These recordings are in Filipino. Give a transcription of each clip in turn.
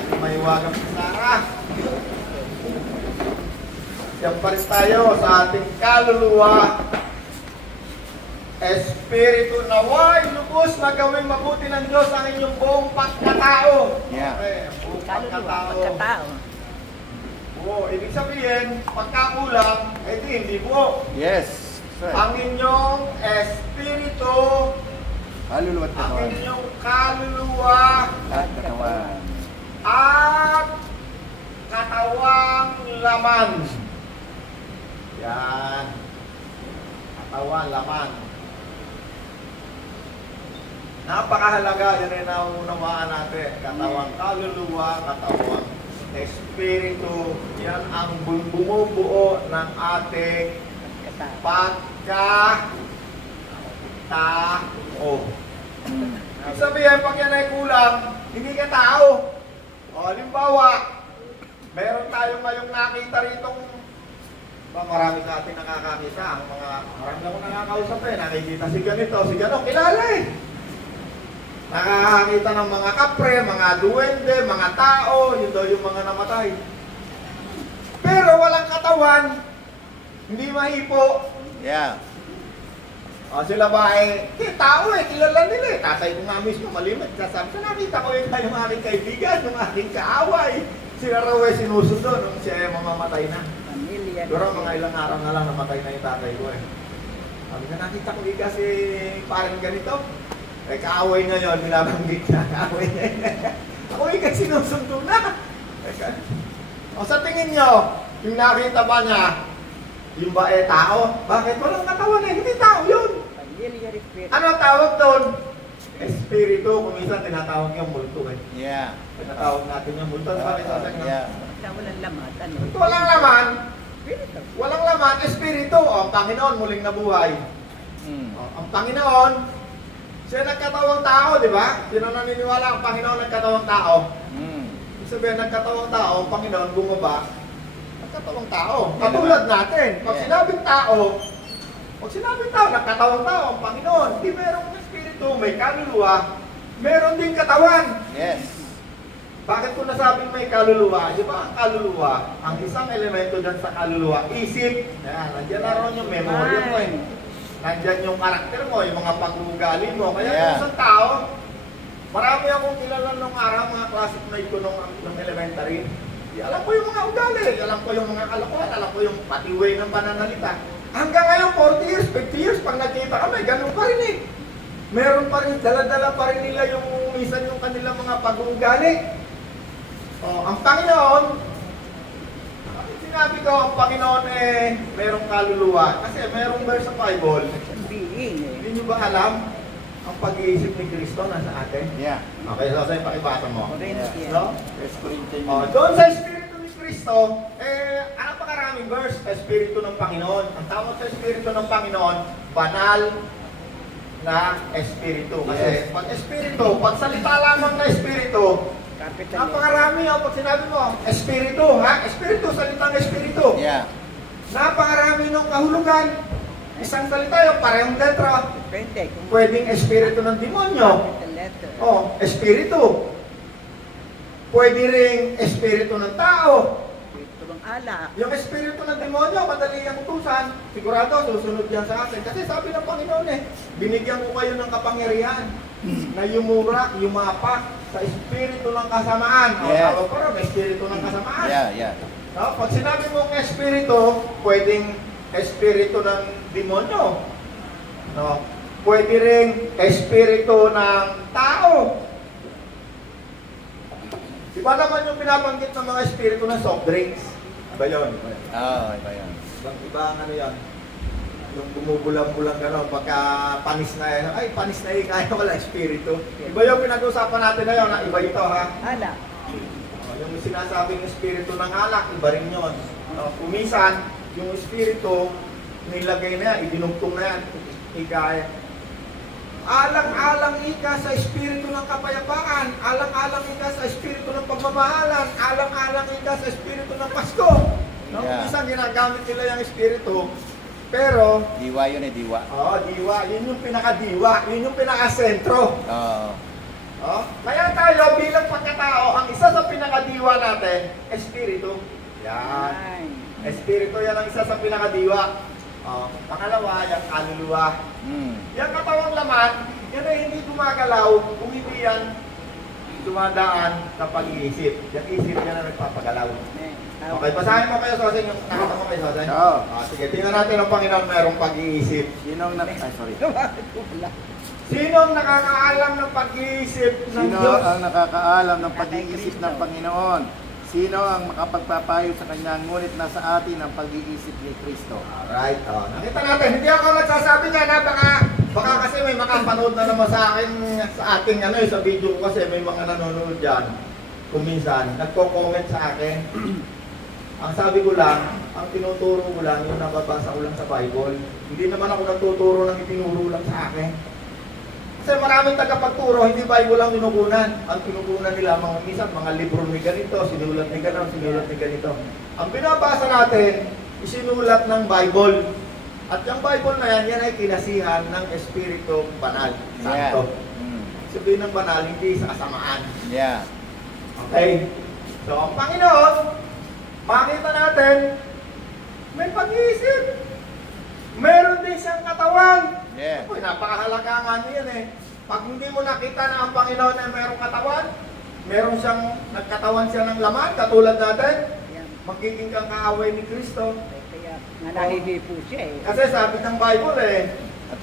ating maiwagang Sara. Diyan pa rin tayo sa ating kaluluwa. Espiritu naway lubos na gawing mabuti ng Diyos ang inyong buong pagkatao. Yeah. Okay, buong pagkatao. Pagkatao. Oo, ibig sabihin, pagkakulang, hindi po. Yes. Right. Ang inyong espiritu, Kaluluwa at ang katawan. inyong kaluluwa, At katawan. at katawang laman. Yan. Katawan, laman. Napakahalaga, yun ay nauunawaan natin. Katawang kaluluwa, katawang espiritu, yan ang bumubuo ng ating pagkatao. Ibig sabihin, pag yan ay kulang, hindi ka tao. O, halimbawa, meron tayo ngayong nakita ritong marami sa atin nakakakita. Ang mga, marami na akong nakakausap nakikita si ganito, si gano'n, kilala nakakakita ng mga kapre, mga duwende, mga tao, yun daw yung mga namatay. Pero walang katawan, hindi mahipo. Yeah. O sila ba tao kilala nila Tatay ko nga mismo, malimit. Sasabi ko, nakita ko yung aking kaibigan, yung aking kaaway. Sila raw sinusundo nung siya mamamatay na. Pamilya. Pero mga ilang araw na lang namatay na yung tatay ko Sabi na, nakita ko kasi parang ganito. Kaaway ngayon, binabanggit niya. Kaaway niya. Ako sinusundo na. O sa tingin nyo, yung nakita ba niya, yung ba tao? Bakit walang katawan hindi tao yun. Ano tawag doon? Espiritu. Kung minsan tinatawag yung multo Yeah. Tinatawag natin yung multo. Yeah. Walang laman. Ano? Walang laman. Walang laman. Espiritu. O, ang Panginoon muling nabuhay. O, ang Panginoon, siya nagkatawang tao, di ba? Sino naniniwala ang Panginoon nagkatawang tao? Ibig sabihin, nagkatawang tao, ang Panginoon bumaba, nagkatawang tao. Katulad natin. Pag sinabing tao, nagkatawang tao, ang Panginoon, di merong espiritu, may kaluluwa, meron din katawan. Yes. Bakit ko nasabing may kaluluwa? Di ba ang kaluluwa, ang isang elemento dyan sa kaluluwa, isip. Nandiyan na ron yung memory mo Nandiyan yung karakter mo, yung mga pag-uugali mo. Kaya yung isang tao, marami akong kilala nung araw, mga classmate ko nung elementary. Alam ko yung mga ugali, alam ko yung mga kalokohan, alam ko yung patiway ng pananalita. Hanggang ngayon, 40 years, 50 years, pag nakita kami, ganun pa rin Meron pa rin, dala-dala pa rin nila yung minsan yung kanilang mga pag-uugali. Ang Panginoon, sinabi ko, ang Panginoon merong kaluluwa. Kasi merong verse sa Bible. Hindi nyo ba alam ang pag-iisip ni Kristo nasa atin? Yeah. Okay, so sa'yo pakibasa mo. No? First Corinthians. Doon sa Espiritu ni Kristo, napakaraming verse sa Espiritu ng Panginoon. Ang tawag sa Espiritu ng Panginoon, banal na Espiritu. Kasi pag Espiritu, pag salita lamang na Espiritu, napakarami pag sinabi mo, Espiritu, Espiritu, salitang Espiritu. Yeah. Napakarami ng kahulugan. Isang salita yung parehong letra. Depende. Pwedeng Espiritu ng demonyo. Espiritu. Pwede ring Espiritu ng tao. Yung Espiritu ng demonyo, madali ang utusan. Sigurado, susunod yan sa akin. Kasi sabi ng Panginoon binigyan ko kayo ng kapangyarihan na yumura, yumapa sa Espiritu ng kasamaan. Tawag ko rin, Espiritu ng kasamaan. Yeah. Pag sinabi mong Espiritu, pwedeng Espiritu ng demonyo. Pwede rin Espiritu ng tao. Iba naman yung pinabanggit ng mga Espiritu ng soft drinks. Iba yun. Iba yun. Iba ang ano yun. Yung bumubulang-bulang gano'n, pagka panis na yun, panis na yun, kaya wala Espiritu. Iba yung pinag-usapan natin na yun, iba ito Alak. Yung sinasabing Espiritu ng alak, iba rin yun. Kumisan, yung Espiritu, nilagay na yan, idinugtong na yan, ikaya. Alang-alang ika sa Espiritu ng kapayapaan, alang-alang ika sa Espiritu ng pagmamahalan, alang-alang ika sa Espiritu ng Pasko. Minsan ginagamit nila yung Espiritu, pero... Diwa yun diwa. Diwa. Yun yung pinaka-diwa, yun yung pinaka-sentro. Kaya tayo bilang pagkatao, ang isa sa pinaka Yan. Ay. Espiritu, yan ang isa sa pinakadiwa. Pangalawa, yung kaluluwa. Yung katawang laman, yan ay hindi gumagalaw kung hindi yan dumadaan sa pag-iisip. Yung isip yan na nagpapagalaw. Okay, basahin mo kayo, Soseng, yung nakita mo kayo, Soseng? Oo. Sige, tingnan natin ang Panginoon mayroong pag-iisip. Sinong nakakaalam ng pag-iisip ng Sino Diyos? ang nakakaalam ng pag-iisip ng Panginoon? Sino ang makapagpapayo sa Kanya, ngunit nasa atin ang pag-iisip ni Kristo? Alright, nakita natin, hindi ako nagsasabi niya na baka kasi may makapanood na naman sa akin, sa ating sa video ko kasi may mga nanonood dyan. Kung minsan, nagko-comment sa akin. Ang sabi ko lang, ang tinuturo ko lang, yung nababasa ko lang sa Bible. Hindi naman ako nagtuturo ng itinuro lang sa akin. Kasi maraming tagapagturo, hindi Bible lang tinukunan. Ang tinukunan nila, minsan, mga libro ni ganito, sinulat ni ganito, sinulat ni ganito. Ang binabasa natin, isinulat ng Bible. At yung Bible na yan, yan ay kinasihan ng Espiritu Banal, Santo. Sabihin ng banal, hindi sa kasamaan. Yeah. Okay? So, ang Panginoon, makita natin, may pag-iisip. Meron din siyang katawan. Yeah. Uy, napakahalaga nga niyan eh. Pag hindi mo nakita na ang Panginoon ay mayroong katawan, meron siyang, nagkatawan siya ng laman, katulad natin, magiging kang kaaway ni Kristo. Kaya nanahihi po siya eh. Kasi sabi ng Bible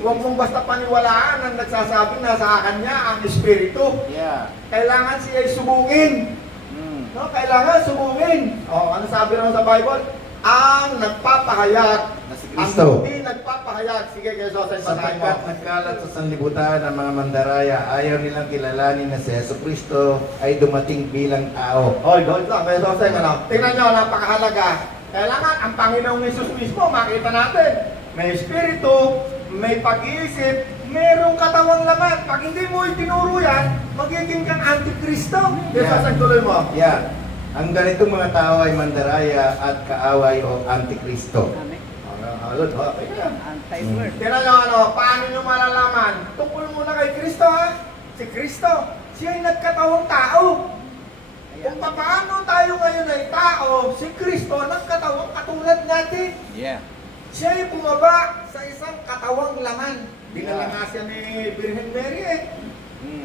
huwag mong basta paniwalaan ang nagsasabi na sa kanya ang Espiritu. Yeah. Kailangan siya ay subugin. No, kailangan subugin. Ano sabi naman sa Bible? Ang nagpapahayag, Na si ang Kristo. hindi nagpapahayag. Sige, Jesus, ay basahin mo. Sapagkat nagkalat sa sanlibutan ang mga mandaraya, ayaw nilang kilalanin na si Jesucristo ay dumating bilang tao. Hoy, doon lang, may Jesus, tingnan nyo, napakahalaga. Kailangan ang Panginoong Hesus mismo, makita natin. May Espiritu, may pag-iisip, merong katawang laman. Pag hindi mo itinuro yan, magiging kang Antikristo. Jesus, ang tuloy mo. Yeah. Ang ganitong mga tao ay mandaraya at kaaway o antikristo. Amen. Anti-word. Tingnan nyo, paano nyo malalaman? Tungkol muna kay Kristo, ha? Si Kristo, siya ay nagkatawang tao. Kung paano tayo ngayon ay tao, si Kristo nagkatawang katulad natin. Yeah. Siya ay bumaba sa isang katawang laman. Binala nga siya ni Virgin Mary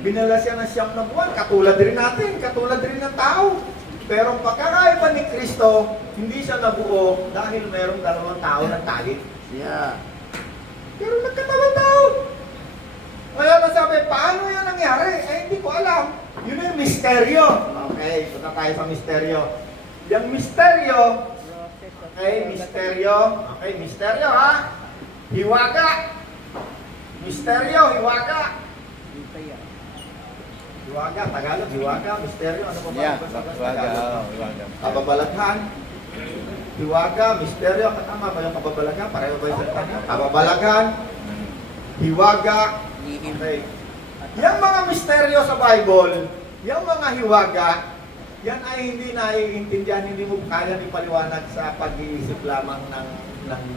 Binala siya ng 9 buwan, katulad rin natin, katulad rin ng tao. Pero ang pagkakaiba ni Kristo, hindi siya nabuo dahil mayroong 2 tao ng tali. Yeah. Pero nagkatawang tao. Ngayon nasabi, paano yan nangyari? Hindi ko alam. Yun yung misteryo. Okay, punta tayo sa misteryo. Yung misteryo, misteryo ha? Hiwaga. Misteryo, hiwaga. Hiwaga, Tagalog, hiwaga, misteryo. Ano pa ba? Yeah. Tagalog? Iwaga. Kababalaghan. Hiwaga, misteryo. Tama ba yung kababalaghan? Pareho ba yung salita niya? Kababalaghan. Hiwaga. Okay. Yung mga misteryo sa Bible, yung mga hiwaga, yan ay hindi naiintindihan, hindi mo kaya ipaliwanag sa pag-iisip lamang ng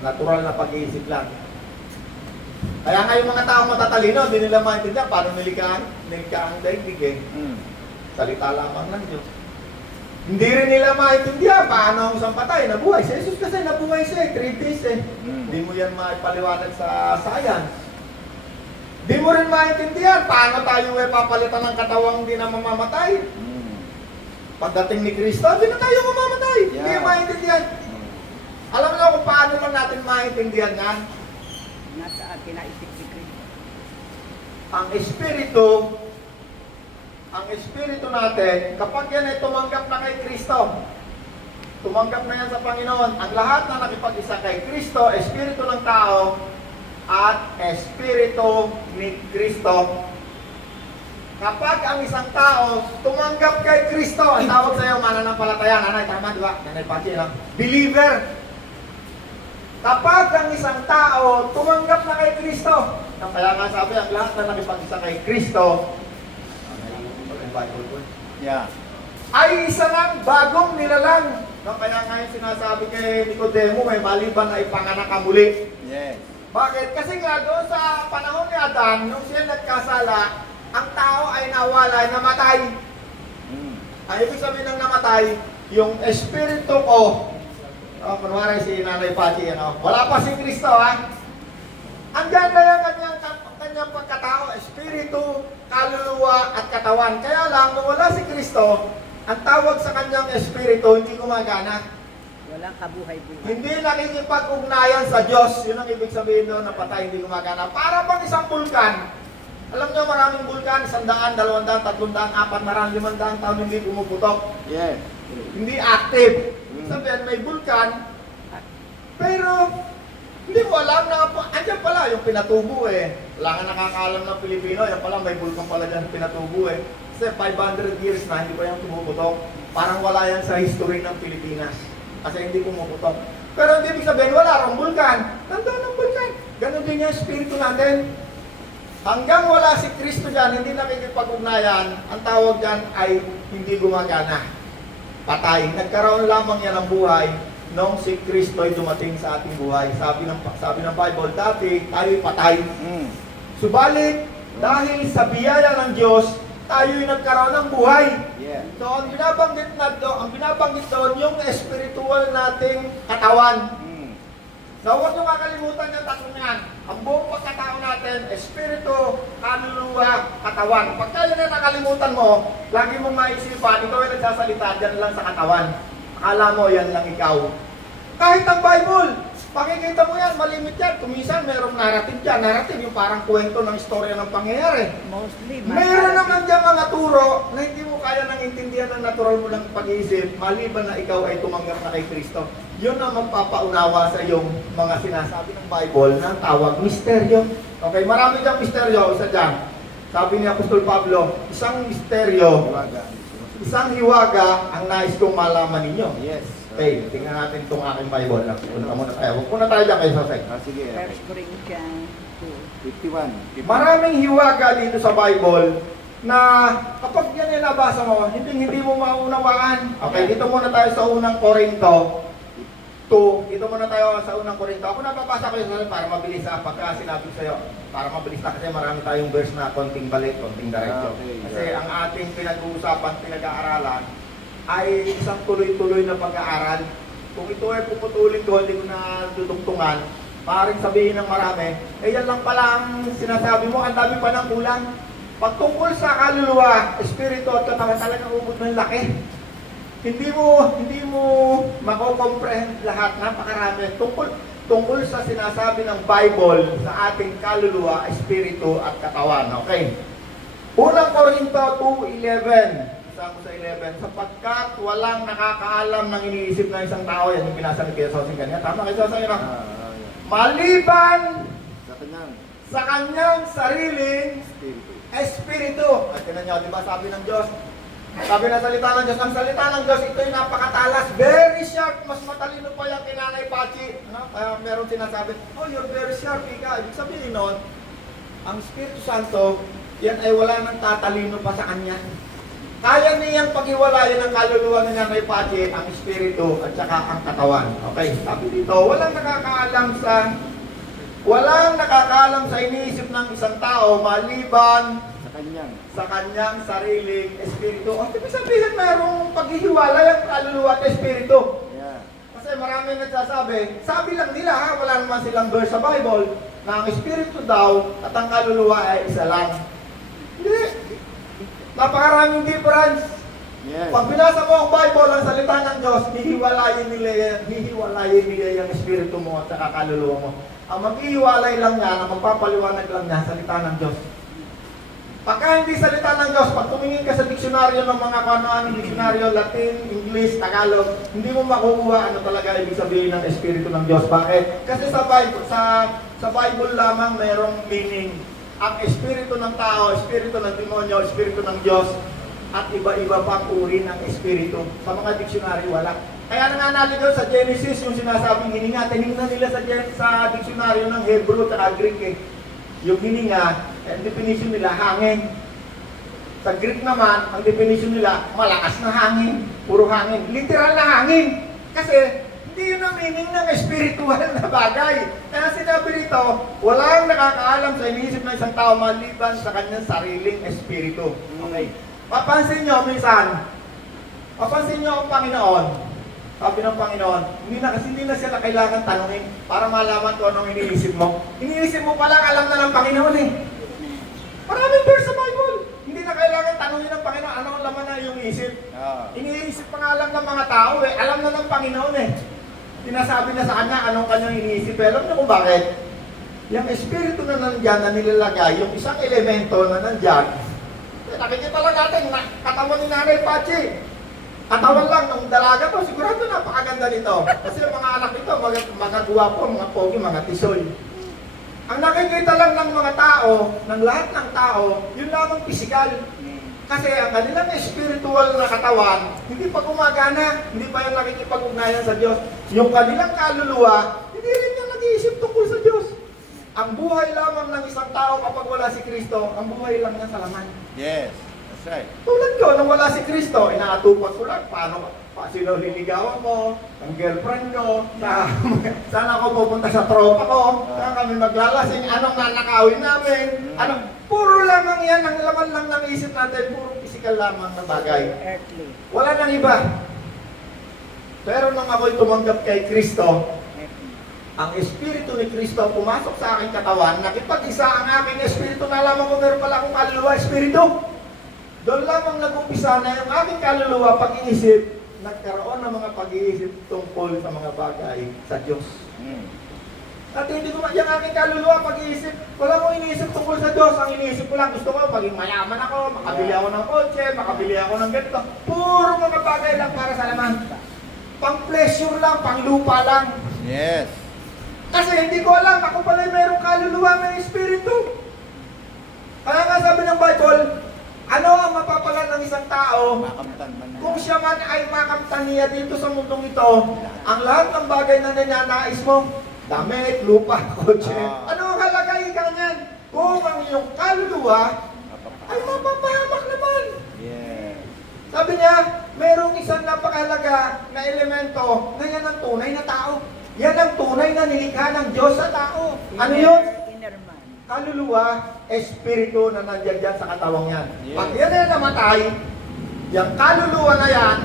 natural na pag-iisip lang. Kaya nga yung mga taong matatalino, hindi nila maintindihan paano nilikhaan ang daigdig Salita lamang ng Diyos. Hindi rin nila maintindihan paano ang isang patay nabuhay. Si Jesus kasi nabuhay siya 3 days Hindi mo yan maipaliwanag sa science. Hindi mo rin maintindihan paano tayo papalitan ng katawang hindi na mamamatay. Pagdating ni Kristo, hindi na tayo mamamatay. Hindi maintindihan. Alam mo kung paano lang natin maintindihan yan? Nasa akin na isip ni Kristo. Ang espiritu natin, kapag yan ay tumanggap na kay Kristo, tumanggap na yan sa Panginoon, ang lahat na nakipag-isa kay Kristo, espiritu ng tao, at espiritu ni Kristo. Kapag ang isang tao tumanggap kay Kristo, ang tawag sa iyo mananampalataya, nanay, tama di ba? Nanay Pachi, believer. Kapag ang isang tao tumanggap na kay Kristo, kaya nga sabi, ang lahat na nakipag-isa kay Kristo, Yeah. ay isa ng bagong nilalang. Kaya nga yung sinasabi kay Nicodemo, may maliban na ipanganak ka muli. Yes. Bakit? Kasi nga doon sa panahon ni Adan, nung siya nagkasala, ang tao ay nawala, ay namatay. Ay ibig sabihin ng namatay, yung espiritu ko kunwari si Nanay Pachi, wala pa si Kristo, ha? Andyan na yung kanyang pagkatao, espiritu, kaluluwa, at katawan. Kaya lang, kung wala si Kristo, ang tawag sa kanyang espiritu, hindi gumagana. Walang kabuhay-buhay. Hindi nakikipag-ugnayan sa Diyos. Yun ang ibig sabihin doon na patay, hindi gumagana. Para bang isang bulkan. Alam nyo, maraming bulkan, 100, 200, 300, 400, 500 taon hindi pumuputok. Yes. Hindi active. Ibig sabihin, may bulkan, pero hindi mo alam na, andyan pala yung pinatubo eh. Wala nga nakakaalam ng Pilipino, yan pala may bulkan pala dyan pinatubo eh. Kasi 500 years na, hindi pa yung pumuputok. Parang wala yan sa history ng Pilipinas. Kasi hindi pumuputok. Pero hindi ibig sabihin, wala rong bulkan. Nandun ang bulkan. Ganon din yung espiritu natin. Hanggang wala si Kristo dyan, hindi nakikipag-ugnayan, ang tawag dyan ay hindi gumagana. Patay. Nagkaroon lamang yan ng buhay nung si Kristo ay dumating sa ating buhay. Sabi ng Bible, dati tayo'y patay. Subalit, dahil sa biyaya ng Diyos, tayo'y nagkaroon ng buhay. Yeah. So, ang binabanggit doon, yung espiritual nating katawan. So, huwag nyo kakalimutan yung tatlong yan. Ang buong pagkatao natin, espiritu, kaluluwa, katawan. Pagka yun na nakalimutan mo, lagi mong maisipan, ikaw ay nagsasalita, dyan lang sa katawan. Akala mo, yan lang ikaw. Kahit ang Bible, pakikita mo yan, malimit yan. Kumisan, merong narrative dyan. Narrative, yung parang kwento ng istorya ng pangyayari. Mostly, Meron naman dyan mga turo na hindi mo kaya nang intindihan ng natural mo ng pag-iisip, maliban na ikaw ay tumanggap na kay Kristo. Yun ang magpapaunawa sa iyong mga sinasabi ng Bible na tawag misteryo. Okay, marami dyan misteryo. Isa dyan. Sabi ni Apostol Pablo, isang misteryo, isang hiwaga ang nais kong malaman ninyo. Yes. Okay, tingnan natin itong aking Bible. Punta muna tayo. Huwag muna tayo dyan kay Jose. Sige. First Corinthians 2. 51. Maraming hiwaga dito sa Bible na kapag yan ay nabasa mo, hindi mo maunawaan. Okay, dito muna tayo sa unang Korinto 2. Dito muna tayo sa unang Korinto. Ako nababasa ko yun para mabilis pagka sinabi ko sa'yo. Para mabilis na kasi marami tayong verse na konting balik, konting diretso. Okay, Kasi ang ating pinag-uusapan, pinag-aaralan, ay isang tuloy-tuloy na pag-aaral. Kung ito ay puputulin ko, hindi ko na dudugtungan, maaaring sabihin ng marami, yan lang pala ang sinasabi mo, ang dami pa ng kulang. Pagtungkol sa kaluluwa, espiritu at katawan, talagang ubod ng laki. Hindi mo mako-comprehend lahat, napakarami. Tungkol sa sinasabi ng Bible sa ating kaluluwa, espiritu at katawan. Okay. Unang Korinto 2:11. Sa 11, sapagkat walang nakakaalam ng iniisip ng isang tao, yan yung binasa ni Kuya Sosing kanina. Tama kayo Sosing, maliban sa kanyang sariling espiritu. At tinan nyo, di ba sabi ng Diyos, sabi ng salita ng Diyos, ang salita ng Diyos, ito'y napakatalas, very sharp, mas matalino pa yung kinanay Pachi. Kaya meron sinasabi, oh, you're very sharp, ika. Ibig sabihin nun, ang Espiritu Santo, yan ay wala nang tatalino pa sa kanya. Kaya niyang paghiwalayan ng kaluluwa ni Nanay Pachi, ang espiritu at saka ang katawan. Okay, sabi dito, walang nakakaalam sa iniisip ng isang tao maliban sa kanyang sariling espiritu. O, ibig sabihin mayroong paghihiwalay ang kaluluwa at espiritu. Yeah. Kasi maraming nagsasabi, sabi lang nila, wala naman silang verse sa Bible, na ang espiritu daw at ang kaluluwa ay isa lang. Hindi. Napakaraming difference. Yes. Pag binasa mo ang Bible, ang salita ng Diyos, hihiwalayin nila yung espiritu mo at saka kaluluwa mo. Ang maghihiwalay lang niya, ang magpapaliwanag lang niya, salita ng Diyos. Pagka hindi salita ng Diyos, pag tumingin ka sa diksyonaryo ng mga kano-anong diksyonaryo, Latin, English, Tagalog, hindi mo makukuha ano talaga ibig sabihin ng espiritu ng Diyos. Bakit? Kasi sa Bible lamang mayroong meaning. Ang espiritu ng tao, espiritu ng demonyo, espiritu ng Diyos, at iba-iba pang uri ng espiritu. Sa mga diksyonary, wala. Kaya nanganaligaw sa Genesis, yung sinasabing hininga, tinignan nila sa diksyonaryo ng Hebrew at Greek eh. Yung hininga, ang definition nila, hangin. Sa Greek naman, ang definition nila, malakas na hangin, puro hangin. Literal na hangin. Kasi, hindi yun ang meaning ng spiritual na bagay. Kaya sinabi rito, walang nakakaalam sa iniisip ng isang tao maliban sa kanyang sariling espiritu. Okay. Papansin nyo minsan, papansin nyo ang Panginoon. Sabi ng Panginoon, hindi na sila kailangan tanungin para malaman kung anong iniisip mo. Iniisip mo pa lang, alam na ng Panginoon eh. Maraming verse sa Bible. Hindi na kailangan tanungin ng Panginoon anong laman na yung isip. Iniisip pa nga lang ng mga tao eh. Alam na ng Panginoon eh. Sinasabi na sa kanya anong kanyang iniisip. Alam niyo kung bakit? Yung espiritu na nandyan na nilalagay, yung isang elemento na nandyan, nakikita lang natin, katawan ni Nanay Pachi. Katawan lang ng dalaga to, sigurado napakaganda nito. Kasi yung mga anak nito, mga guwapo, mga pogi, mga tisoy. Ang nakikita lang ng mga tao, ng lahat ng tao, yun lamang pisikal. Kasi ang kanilang spiritual na katawan, hindi pa gumagana, hindi pa yung nakikipag-ugnayan sa Diyos. Yung kanilang kaluluwa, hindi rin yung nag-iisip tungkol sa Diyos. Ang buhay lamang ng isang tao kapag wala si Kristo, ang buhay lang niya sa laman. Yes, that's right. Tulad ko, nung wala si Kristo, inaatupan ko lang, sino liligawan mo, ang girlfriend ko, saan ako pupunta sa tropa ko, saan kami maglalasing, anong nanakawin namin, puro lamang yan, ang laman lang ng isip natin, puro physical lamang na bagay. Earthly. Wala nang iba. Pero nung ako'y tumanggap kay Kristo, ang Espiritu ni Kristo pumasok sa aking katawan, nakipag-isa ang aking Espiritu, nalaman ko meron pala akong kaluluwa, Espiritu. Doon lamang nag-umpisa na yung aking kaluluwa, pag-iisip, nagkaroon ng mga pag-iisip tungkol sa mga bagay sa Diyos. At hindi ko yung aking kaluluwa, pag-iisip, wala mo iniisip tungkol sa Diyos. Ang iniisip ko lang, gusto ko maging mayaman ako, makabili ako ng kotse, makabili ako ng ganito. Puro mga bagay lang para sa laman. Pang-pleasure lang, pang-lupa lang. Yes. Kasi hindi ko alam, ako pala mayroong kaluluwa, may Espiritu. Kaya nga sabi ng Bible, ano ang mapapala ng isang tao Makamtan man kung siya man ay makamtan niya dito sa mundong ito, ang lahat ng bagay na nananais mo, damit, lupa, kotse, ano ang halagayikan niyan? Kung ang iyong kaluluwa ay mapapahamak naman. Yes. Sabi niya, mayroong isang napakahalaga na elemento na yan ang tunay na tao. Yan ang tunay na nilikha ng Diyos sa tao. Ano yun? Inner man. Kaluluwa, espiritu na nandiyan dyan sa katawang yan. Yes. Pag yan ay namatay, yung kaluluwa na yan,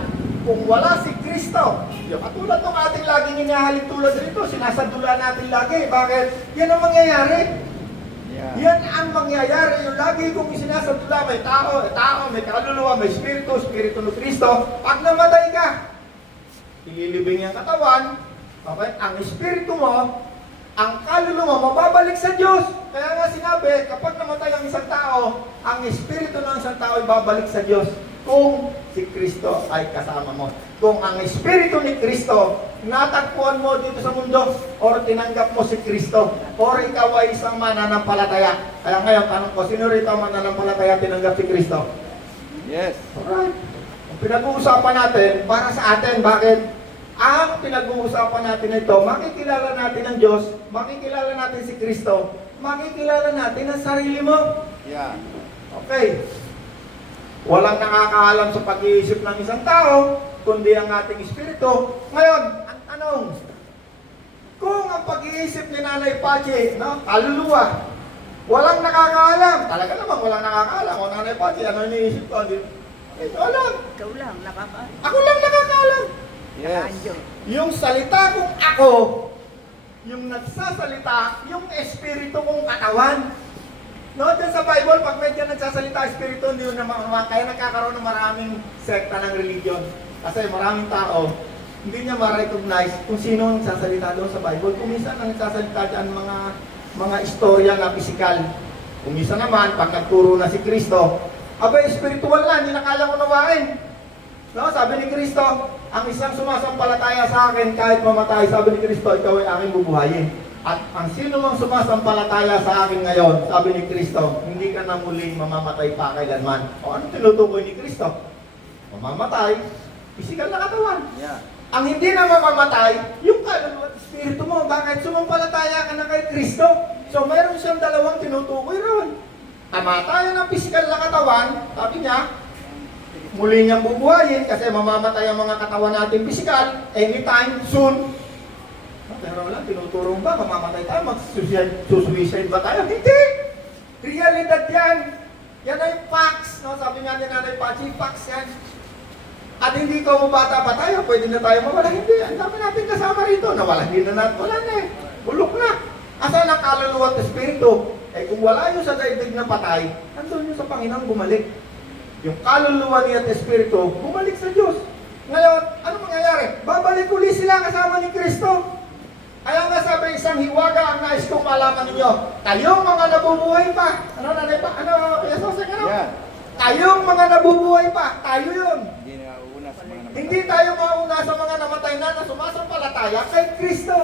kung wala si Kristo, yung katulad ng ating laging inihalin tulad rito, sinasadula natin lagi. Bakit? Yan ang mangyayari. Yeah. Yan ang mangyayari. Yung lagi kong sinasadula, may tao, may kaluluwa, may espiritu, espiritu ng Kristo. Pag namatay ka, ililibing yung katawan, okay? Ang espiritu mo, ang kaluluwa mo, mababalik sa Diyos. Kaya nga sinabi, kapag namatay ang isang tao, ang espiritu ng isang tao ay babalik sa Diyos kung si Kristo ay kasama mo. Kung ang espiritu ni Kristo, natagpuan mo dito sa mundo, or tinanggap mo si Kristo, or ikaw ay isang mananampalataya. Kaya ngayon, tanong ko, sino rito ang mananampalataya tinanggap si Kristo? Yes. Alright. Ang pinag-uusapan natin, para sa atin, bakit? Ang pinag-uusapan natin ito, makikilala natin ang Diyos, makikilala natin si Kristo, makikilala natin ang sarili mo. Yeah. Okay. Walang nakakaalam sa pag-iisip ng isang tao, kundi ang ating espiritu. Ngayon, ang tanong, kung ang pag-iisip ni Nanay Pachi, no, kaluluwa, walang nakakaalam, talaga naman walang nakakaalam, o Nanay Pachi, ano iniisip ko? Ito alam. Ikaw lang, nakakaalam. Ako lang nakakaalam. Yes. Yung salita kong ako, yung nagsasalita, yung espiritu kong katawan. No, dyan sa Bible, pag medyo nagsasalita espiritu, hindi yun naman, kaya nagkakaroon ng maraming sekta ng religion. Kasi maraming tao, hindi niya ma-recognize kung sino ang nagsasalita doon sa Bible. Kung minsan ang nagsasalita dyan, mga istorya na pisikal. Kung minsan naman, pag nagturo na si Kristo, abay, espiritual na, hindi na kaya ko nawain. No, sabi ni Kristo, ang isang sumasampalataya sa akin kahit mamatay, sabi ni Kristo, ikaw ay aking bubuhayin. At ang sino mang sumasampalataya sa akin ngayon, sabi ni Kristo, hindi ka na muling mamamatay pa kailanman. O ano tinutukoy ni Kristo? Mamamatay, physical na katawan. Yeah. Ang hindi na mamamatay, yung kaluluwa at espiritu mo. Bakit? Sumampalataya ka na kay Kristo. So mayroon siyang dalawang tinutukoy ron. Kamatayan ng physical na katawan, sabi niya, muli niyang bubuhayin kasi mamamatay ang mga katawan natin physical anytime soon. Pero wala, tinuturong ba? Mamamatay tayo? Mag-suicide ba tayo? Hindi! Realidad yan! Yan ay facts. No? Sabi nga ni Nanay Pachi, facts yan. At At hindi ko bata pa tayo, pwede na tayo mawala. Hindi, ang dami natin kasama rito. Nawala, hindi na natin, wala na eh. Bulok na. Asan ang kaluluwa at espiritu? Eh kung wala yun sa daigdig na patay, nandun yun sa Panginoon bumalik. Yung kaluluwa niya at espiritu, bumalik sa Diyos. Ngayon, ano mangyayari? Babalik uli sila kasama ni Kristo. Kaya nga sabi, isang hiwaga ang nais kong malaman ninyo. Kayong mga nabubuhay pa. Ano, nanay pa? Ano, Jesus, ano? Yeah. Kayong mga nabubuhay pa. Tayo yun. Hindi na una sa mga namatay. Hindi tayo mauna sa mga namatay na sumasampalataya kay Kristo.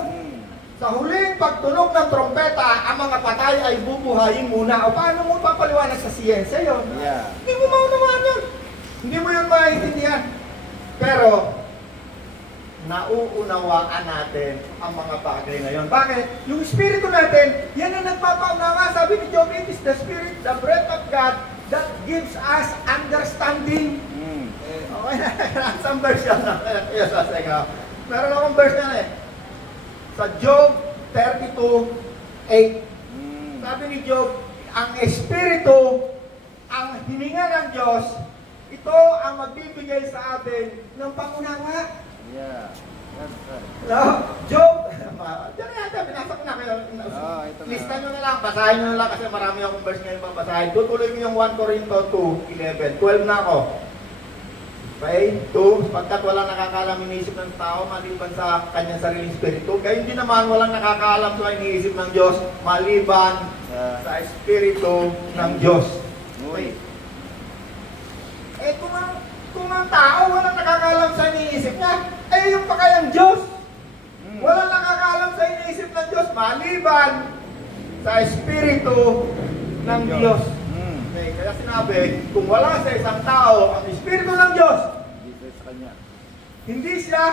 Sa huling pagtunog ng trompeta, ang mga patay ay bubuhayin muna. O paano mo papaliwanag sa siyensya yun? Yeah. Hindi mo maunawaan yun. Hindi mo yun maintindihan. Pero, nauunawaan natin ang mga bagay na yun. Bakit? Yung Espiritu natin, yan ang nagpapaunawa. Sabi ni Job, it is the Spirit, the breath of God that gives us understanding. Okay na, some verse yan. Yes, meron akong verse yan eh. Sa Job 32:8. Sabi ni Job, ang Espiritu, ang hininga ng Diyos, ito ang magbibigay sa atin ng pangunawa. Yeah. That's right. No? Job, diyan na yata, binasa ko na kayo. Ito na. Lista nyo na lang, basahin nyo na lang kasi marami akong verse ngayon babasahin. Tutuloy mo yung 1 Corinto 2:11. 12 na ako. Okay? 2, pagkat walang nakakaalam iniisip ng tao maliban sa kanyang sariling espiritu. Gayon din naman walang nakakaalam sa iniisip ng Diyos maliban sa espiritu ng Diyos. Okay? Eh kung ang tao walang nakakaalam sa iniisip niya, eh yung pa kayang Diyos. Walang nakakaalam sa iniisip ng Diyos maliban sa espiritu ng Diyos. Okay, kaya sinabi, kung wala sa isang tao ang espiritu ng Diyos, Dito sa kanya. hindi siya,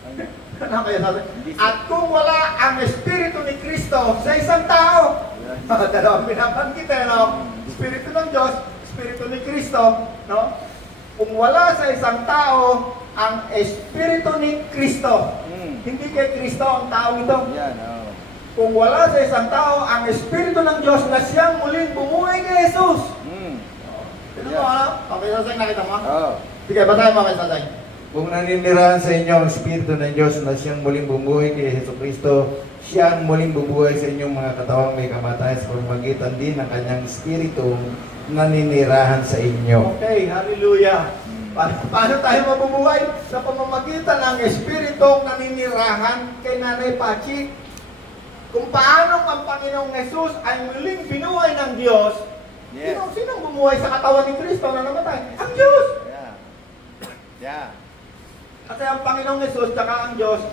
Kanya. ano kaya sabi? At kung wala ang espiritu ni Kristo sa isang tao, dalawang binabanggit eh, no? Espiritu ng Diyos, espiritu ni Kristo, no? Kung wala sa isang tao ang espiritu ni Kristo, hindi kay Kristo ang tao ito. Yan, Kung wala sa isang tao ang espiritu ng Diyos na siyang muling bumuhay kay Jesus. Sino mo, ano? Okay, Sasay, nakita mo? Sige, basahin mo kay Sasay. Kung naninirahan sa inyo ang Espiritu ng Diyos na siyang muling bumuhay kay Jesucristo, siya ang muling bubuhay sa inyong mga katawang may kamatayan sa pamamagitan din ng kanyang Espiritu naninirahan sa inyo. Okay, hallelujah. Paano tayo mabubuhay? Sa pamamagitan ng Espiritong naninirahan kay Nanay Pachi. Kung paano ang Panginoong Jesus ay muling binuhay ng Diyos, Yes. Sinong bumuhay sa katawan ni Kristo na namatay? Ang Diyos! Yeah. Kasi ang Panginoong Jesus at ang Diyos,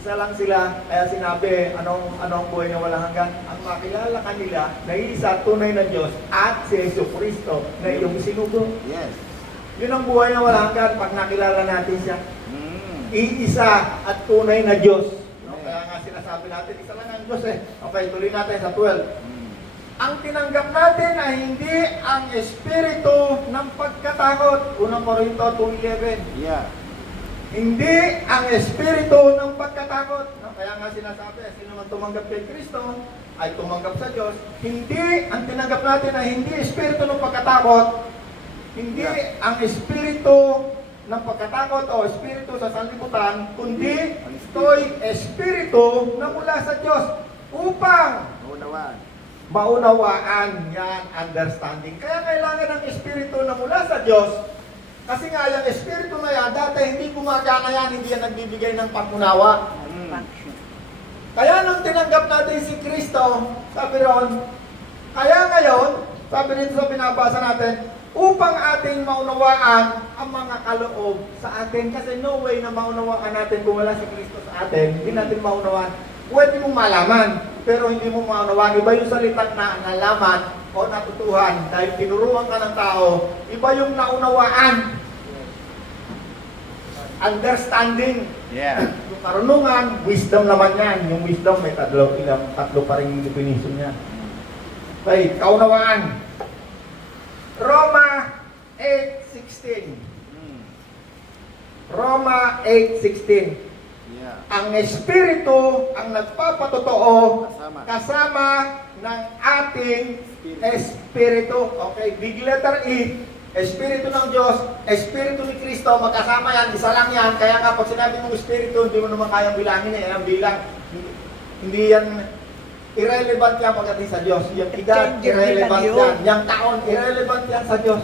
isa lang sila. Kaya sinabi, anong buhay na walang hanggan? Ang makilala kanila na isa tunay na Diyos at si Jesucristo na iyong sinugo. Yes. Yun ang buhay na walang hanggan pag nakilala natin siya. Iisa at tunay na Diyos. No? Kaya nga sinasabi natin, isa lang ang Diyos eh. Okay, tuloy natin sa 12. Ang tinanggap natin ay hindi ang espiritu ng pagkatakot. 1 Corinto 2:11. Yeah. Hindi ang espiritu ng pagkatakot. No? Kaya nga sinasabi, sino man tumanggap kay Kristo ay tumanggap sa Diyos. Hindi, ang tinanggap natin ay hindi espiritu ng pagkatakot. Hindi ang espiritu ng pagkatakot o espiritu sa sanlibutan, kundi ito'y espiritu na mula sa Diyos upang maunawaan yan, understanding. Kaya kailangan ng espiritu na mula sa Diyos. Kasi nga yung espiritu na yan, dati hindi gumagana yan, hindi yan nagbibigay ng pangunawa. Kaya nung tinanggap natin si Kristo, sabi ron, kaya ngayon, sabi nito sa binabasa natin, upang ating maunawaan ang mga kaloob sa atin. Kasi no way na maunawaan natin kung wala si Kristo sa atin, hindi natin maunawaan. Pwede mong malaman, pero hindi mo maunawaan. Iba yung salitang na nalaman o natutuhan dahil tinuruan ka ng tao. Iba yung naunawaan. Understanding. Yeah. Yung karunungan, wisdom naman yan. Yung wisdom may tatlo pa rin yung definition niya. Okay, kaunawaan. Roma 8:16. Roma 8:16. Yeah. Ang Espiritu ang nagpapatotoo kasama ng ating Espiritu. Okay, big letter E, Espiritu ng Diyos, Espiritu ni Kristo, magkasama yan, isa lang yan. Kaya nga, pag sinabi mong Espiritu, hindi mo naman kayang bilangin eh. Ang bilang, hindi yan, irrelevant yan pagdating sa Diyos. Yung edad, irrelevant yan. Yung taon, irrelevant yan sa Diyos.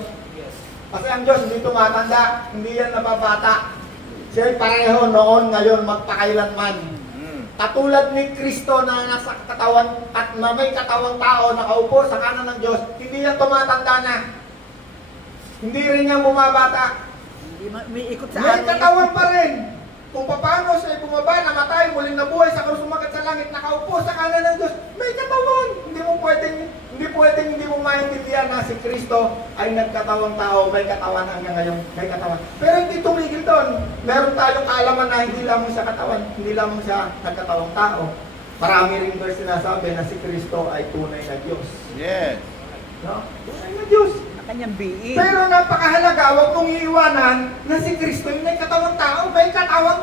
Kasi ang Diyos hindi tumatanda, hindi yan nababata. Siya'y pareho noon, ngayon, magpakailanman. Katulad ni Kristo na nasa katawan at na may katawang tao nakaupo sa kanan ng Diyos, hindi yan tumatanda na. Hindi rin yan bumabata. Hindi umiikot sa May araw. katawan pa rin. Kung paano siya bumaba, namatay, muling nabuhay, sa krus umakyat sa langit, nakaupo sa kanan ng Diyos, may katawan. Hindi pwedeng hindi mo maintindihan na si Kristo ay nagkatawang tao, may katawan hanggang ngayon, may katawan. Pero hindi tumigil doon. Meron tayong kaalaman na hindi lamang siya katawan, hindi lamang siya nagkatawang tao. Marami rin verse sinasabi na si Kristo ay tunay na Diyos. Yes. No? Tunay na Diyos. Kanyang biin. Pero napakahalaga, huwag mong iiwanan na si Kristo yung may katawang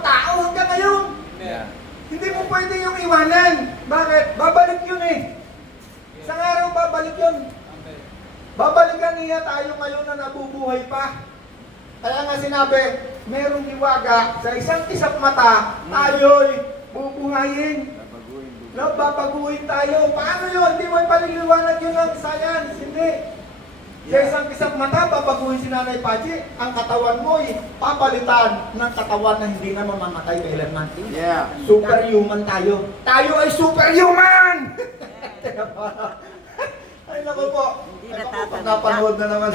tao hanggang ngayon. Yeah. Hindi mo pwede yung iwanan. Bakit? Babalik yun eh. Isang araw babalik yun. Babalikan niya tayo ngayon na nabubuhay pa. Kaya nga sinabi, merong hiwaga sa isang kisap mata, tayo'y bubuhayin. No, babaguhin tayo. Paano yun? Hindi mo ipaliliwanag yun ng science. Hindi. Sa isang kisap mata, babaguhin si Nanay Pachi, ang katawan mo ay papalitan ng katawan na hindi na mamamatay kailanman. Yeah. Superhuman tayo. Tayo ay superhuman! Ay naku po. Hindi Ay naku po, natatanda. napanood na naman.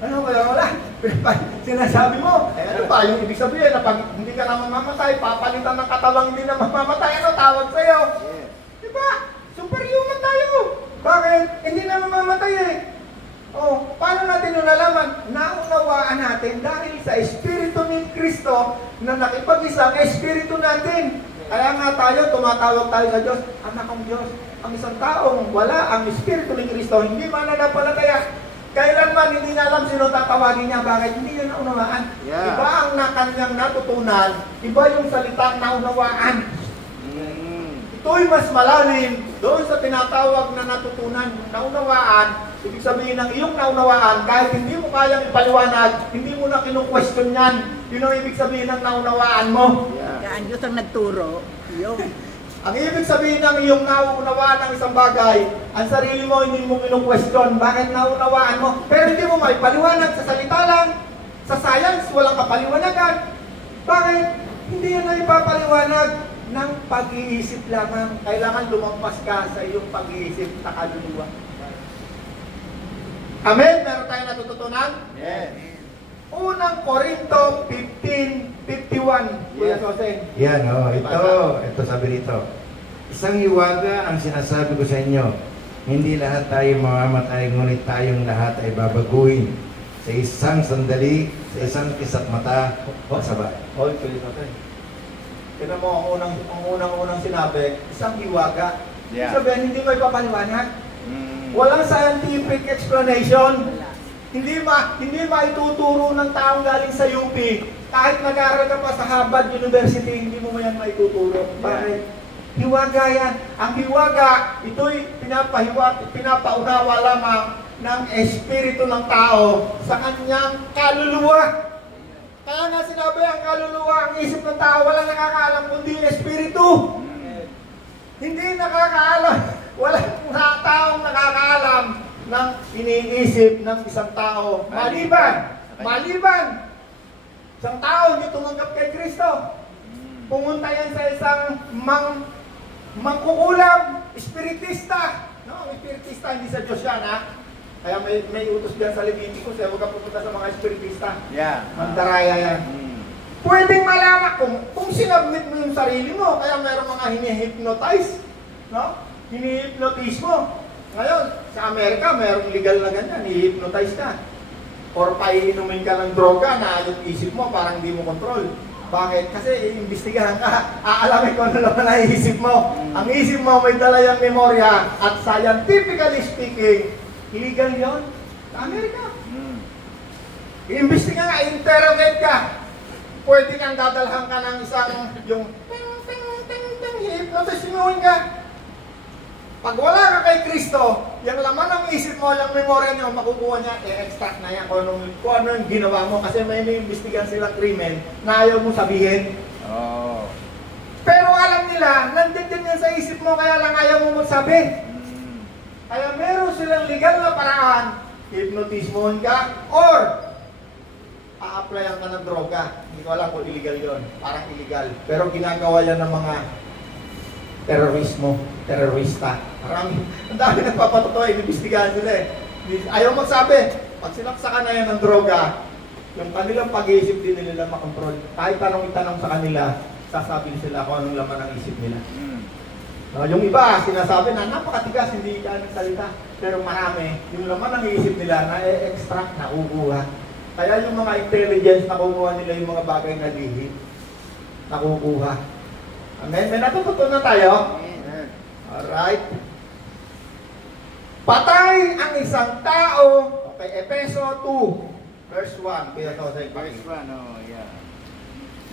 Ano ba yan? Wala. Sinasabi mo, ano ba? Yung ibig sabihin na pag hindi ka na mamamatay, papalitan ng katawang hindi na mamamatay. Ano tawag sa'yo? Yeah. Diba? Superhuman tayo. Bakit? Hindi na mamamatay eh. Oh, paano natin yung nalaman? Naunawaan natin dahil sa Espiritu ni Kristo na nakipag-isa ang Espiritu natin. Kaya nga tayo, tumatawag tayo sa Diyos, anak ng Diyos. Ang isang taong wala ang Espiritu ni Kristo, hindi mananampalataya. Kailanman hindi niya alam sino tatawagin niya. Bakit? Hindi niya naunawaan. Yeah. Iba ang kanyang natutunan, iba yung salitang naunawaan. Ito'y mas malalim doon sa tinatawag na natutunan, naunawaan. Ibig sabihin ng iyong naunawaan, kahit hindi mo kayang ipaliwanag, hindi mo na kinu-question yan. Yun ang ibig sabihin ng naunawaan mo. Yeah. Kaya ang Diyos ang nagturo. Yung Ang ibig sabihin ng iyong naunawaan ng isang bagay, ang sarili mo hindi mo kinu-question. Bakit naunawaan mo? Pero hindi mo maipaliwanag sa salita lang. Sa science, walang kapaliwanagan. Bakit? Hindi yan na ipapaliwanag ng pag-iisip lamang. Kailangan lumampas ka sa iyong pag-iisip na kaluluwa. Amen? Meron tayong natututunan? Yes. Unang Korinto 15:51. Kuya Jose. Yan, ito sabi dito. Isang hiwaga ang sinasabi ko sa inyo. Hindi lahat tayo mamamatay, ngunit tayong lahat ay babaguhin. Sa isang sandali, sa isang kisap mata, o sabay. Hoy, Kuya Jose. Tignan mo, ang unang sinabi, isang hiwaga. Yeah. Sabihin, hindi mo ipapaliwanag. Walang scientific explanation. Hindi maituturo ng taong galing sa UP. Kahit nag-aaral ka pa sa Harvard University, hindi mo yan maituturo. Bakit? Hiwaga yan. Ang hiwaga, ito'y pinapaunawa lamang ng espiritu ng tao sa kanyang kaluluwa. Kaya nga sinabi ang kaluluwa, ang isip ng tao, walang nakakaalam kundi yung espiritu. Hindi nakakaalam. Walang taong nakakaalam ng iniisip ng isang tao. Maliban. Isang tao hindi tumanggap kay Kristo. Pumunta yan sa isang mangkukulam, espiritista. No, espiritista, hindi sa Diyos yan, ha? Kaya may utos dyan sa Leviticus, huwag ka pupunta sa mga espiritista. Yeah. Mandaraya yan. Pwedeng malaman kung sinabmit mo yung sarili mo, kaya mayroong mga hini-hypnotize, no? Hini-hypnotize mo. Ngayon, sa Amerika, mayroong legal na ganyan, hi-hypnotize ka. Or paiinumin ka ng droga na yung isip mo parang hindi mo control. Bakit? Kasi iimbestigahan ka, aalamin ko ano naman ang isip mo. Ang isip mo may dala yung memorya at scientifically speaking, illegal yon sa Amerika. Iimbestigahan ka, interrogate ka. Pwede kang dadalhan ka ng isang yung ting-ting-ting-ting, hypnotize ka. Pag wala ka kay Kristo, yung laman ng isip mo, yung memorya nyo, makukuha niya, i-extract na yan kung ano yung ginawa mo. Kasi may inimbestigan silang krimen na ayaw mo sabihin. Oh. Pero alam nila, nandun din yan sa isip mo, kaya lang ayaw mo magsabi. Kaya meron silang legal na paraan, hypnotismohin ka, or a-applyan ka ng droga. Hindi ko alam kung illegal yon, parang illegal. Pero ginagawa yan ng mga terorista. Marami, ang dami nagpapatutoy, inimbestigahan sila eh. Ayaw magsabi. Pag sinaksakan na yan ng droga, yung kanilang pag-iisip din nila makontrol. Kahit itanong sa kanila, sasabi sila kung anong laman ng isip nila. Yung iba, sinasabi na napakatigas, hindi ka nagsalita. Pero marami, yung laman ng isip nila na extract na kukuha. Kaya yung mga intelligence na kukuha nila yung mga bagay na lihim, nakukuha. Amen? May natutunan na tayo? Alright. Patay ang isang tao. Okay, Efeso 2, verse 1. Kaya ito sa Verse 1, oh, yeah.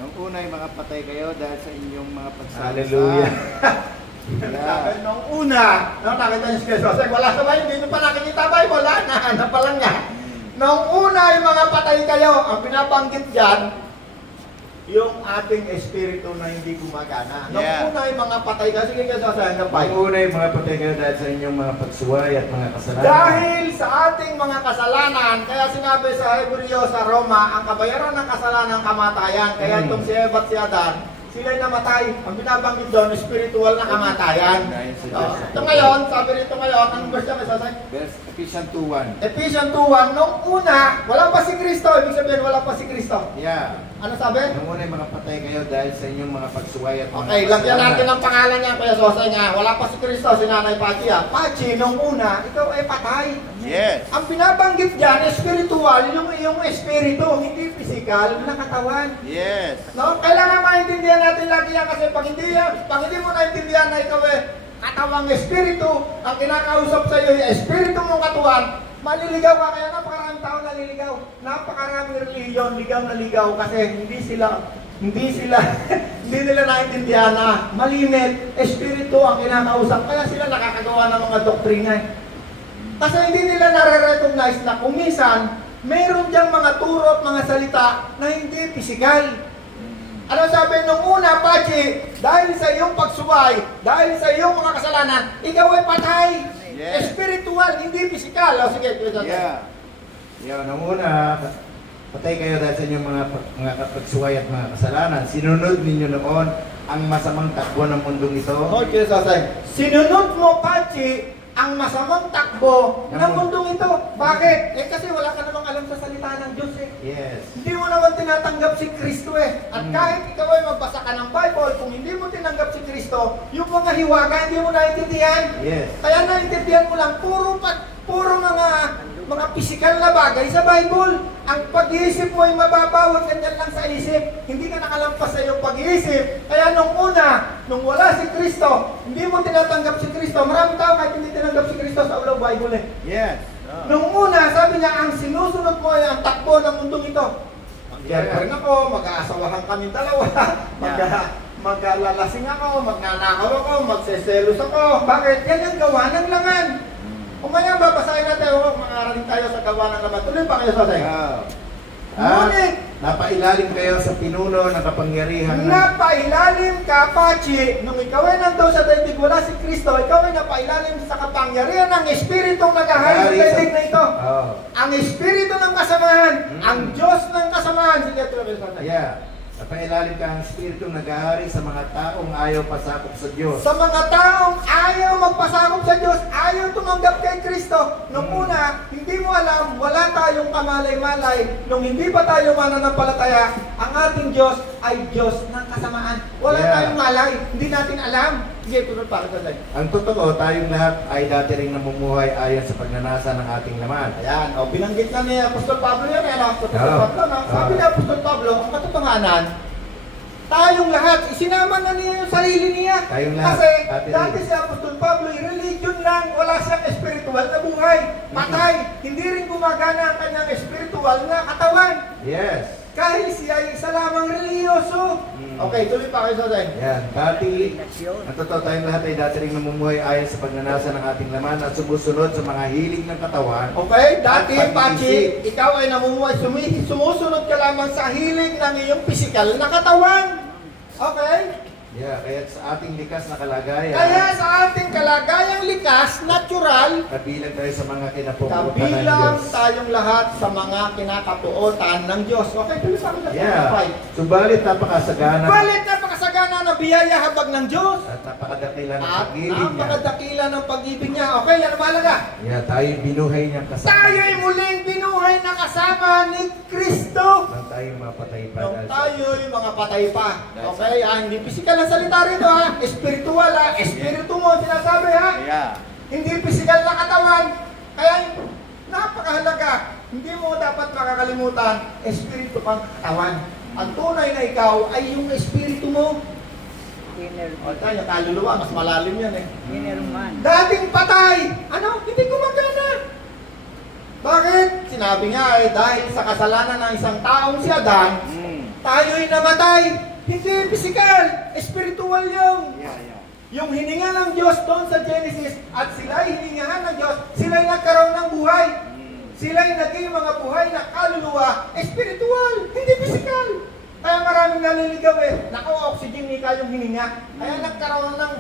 Nung una yung mga patay kayo dahil sa inyong mga pagsasama. Hallelujah. Yeah. Nung una, nakita niyo si Jesus, wala sa Bible, hindi nyo pa nakikita Bible, wala na, ano pa lang niya. Nung una yung mga patay kayo, ang pinabanggit dyan, yung ating espiritu na hindi gumagana. Nung Yeah. una yung mga patay kayo, sige kayo sasayan ng Ang una yung mga patay kayo dahil sa inyong mga pagsuway at mga kasalanan. Dahil sa ating mga kasalanan, kaya sinabi sa Hebreo sa Roma, ang kabayaran ng kasalanan kamatayan. Kaya itong si Eva at si Adan, sila'y namatay. Ang binabanggit doon, spiritual na kamatayan. Dahil sa Oh, Diyos. ito ngayon, sabi rito ngayon, anong verse niya kasasay? Verse Ephesians 2:1. Ephesians 2:1, nung una, wala pa si Kristo. Ibig sabihin, wala pa si Kristo. Yeah. Ano sabi? Nung una yung mga patay kayo dahil sa inyong mga pagsuway at mga Okay, lagyan natin ang pangalan niya, Kuya Sosa niya. Wala pa si Kristo, si Nanay Pachi. Pachi, nung una, ikaw ay patay. Yes. Ang binabanggit dyan, spiritual, yung iyong espiritu, hindi physical na katawan. Yes. No? Kailangan maintindihan natin lagi yan kasi pag hindi mo naintindihan na ikaw ay katawang espiritu, ang kinakausap sa iyo ay espiritu mong katawan, maliligaw ka. Kaya napakaraming tao naliligaw. Napakaraming reliyon, ligaw na ligaw kasi hindi nila naintindihan na malimit, espiritu ang kinakausap. Kaya sila nakakagawa ng mga doktrina. Kasi hindi nila nare-recognize na kung minsan, mayroon diyang mga turo at mga salita na hindi pisikal. Ano sabi nung una, Pachi? Dahil sa iyong pagsuway, dahil sa iyong mga kasalanan, ikaw ay patay. Yes. Spiritual, hindi pisikal. O sige, Yeah. Yan, nung una, patay kayo dahil sa inyong mga pagsuway at mga kasalanan. Sinunod ninyo noon ang masamang takbo ng mundong ito. Okay, sasay. Sinunod mo, Pachi, ang masamang takbo ng mundong ito. Bakit? Kasi wala ka namang alam sa salita ng Diyos eh. Yes. Hindi mo naman tinatanggap si Kristo eh. At kahit ikaw ay magbasa ka ng Bible, kung hindi mo tinanggap si Kristo, yung mga hiwaga, hindi mo naintindihan. Yes. Kaya naintindihan mo lang, puro mga pisikal na bagay sa Bible. Ang pag-iisip mo ay mababaw at ganyan lang sa isip. Hindi ka nakalampas sa iyong pag-iisip. Kaya nung una, nung wala si Kristo, hindi mo tinatanggap si Kristo. Maraming tao kahit hindi tinanggap si Kristo sa ulang Bible eh. Yes. Nung una, sabi niya, ang sinusunod mo ay ang takbo ng mundong ito. Mag-girlfriend ako, mag-aasawahan kami dalawa, mag-lalasing ako, magnanakaw ako, magseselos ako. Bakit? Yan ang gawa ng laman. Kung kaya babasahin natin, makarating tayo sa gawa ng laman. Tuloy pa kayo sa tayo. Ngunit, napailalim kayo sa pinuno ng kapangyarihan napailalim ka, Pachi, nung ikaw ay nandoon sa daigdig, wala si Kristo, ikaw ay napailalim sa kapangyarihan ng Espiritong nagahari sa daigdig na ito. Ang Espiritu ng kasamahan, ang Diyos ng kasamahan. Sige, tuloy sa tayo. Yeah. Napailalim ka ang Espiritu nag-ahari sa mga taong ayaw pasakop sa Diyos. Sa mga taong ayaw magpasakop sa Diyos, ayaw tumanggap kay Kristo. Nung una, hindi mo alam, wala tayong kamalay-malay. Nung hindi pa tayo mananampalataya, ang ating Diyos ay Diyos ng kasamaan. Wala tayong malay, hindi natin alam. Sige, tunod para sa tayo. Ang totoo, tayong lahat ay dati ring namumuhay ayon sa pagnanasa ng ating laman. Ayan, o binanggit na ni Apostol Pablo yan, Apostol Oo. Pablo, no? Sabi ni Apostol Pablo, ang katotohanan, tayong lahat, isinama na niya yung sarili niya. Tayong lahat, Kasi dati dati rin. si Apostol Pablo, religion lang, wala siyang espiritual na buhay. Patay, hindi rin gumagana ang kanyang espiritual na katawan. Yes. Kahit siya ay isa lamang reliyoso. O Okay, tuloy pa kayo sa atin. Yan, dati, Relasyon. ang totoo tayong lahat ay dati rin namumuhay ayon sa pagnanasa ng ating laman at sumusunod sa mga hilig ng katawan. Okay, dati, At Pachi, pag-iisip. ikaw ay namumuhay, sumusunod ka lamang sa hilig ng iyong pisikal na katawan. Okay? Yeah, kaya sa ating likas na kalagayan, Kaya sa ating kalagayang likas, natural, kabilang tayo sa mga kinapuputan ng kabilang Diyos. tayong lahat sa mga kinakapuotan ng Diyos. Okay, tuloy sa akin Yeah, subalit napakasagana Balit napakasagana na biyaya habag ng Diyos. at napakadakila ng At pag-ibig niya. napakadakila ng pag-ibig niya. Okay, yan ang mahalaga. Yeah, tayo binuhay niyang kasama. Tayo'y muling binuhay na kasama ni Kristo. Nang tayo mapatay pa. Nung dahil sa- tayo'y mga patay pa. Okay, hindi pisikal na salita rito ha. Espiritual ha. Espiritu mo ang sinasabi ha. Yeah. Hindi pisikal na katawan. Kaya napakahalaga. Hindi mo dapat makakalimutan. Espiritu kang katawan. Ang tunay na ikaw ay yung espiritu mo. Inner, O tayo, kaluluwa. Mas malalim yan eh. inner man. Dating patay. Ano? Hindi gumagana. Bakit? Sinabi nga eh, dahil sa kasalanan ng isang taong si Adan, tayo'y namatay. Hindi pisikal. Espiritual yung. Yeah. Yung hininga ng Diyos doon sa Genesis at sila'y hiningahan ng Diyos, sila'y nagkaroon ng buhay. Sila'y naging mga buhay na kaluluwa, espiritual, hindi pisikal. Kaya maraming naliligaw eh. Naku, oxygen nika yung hininga. Kaya nagkaroon ng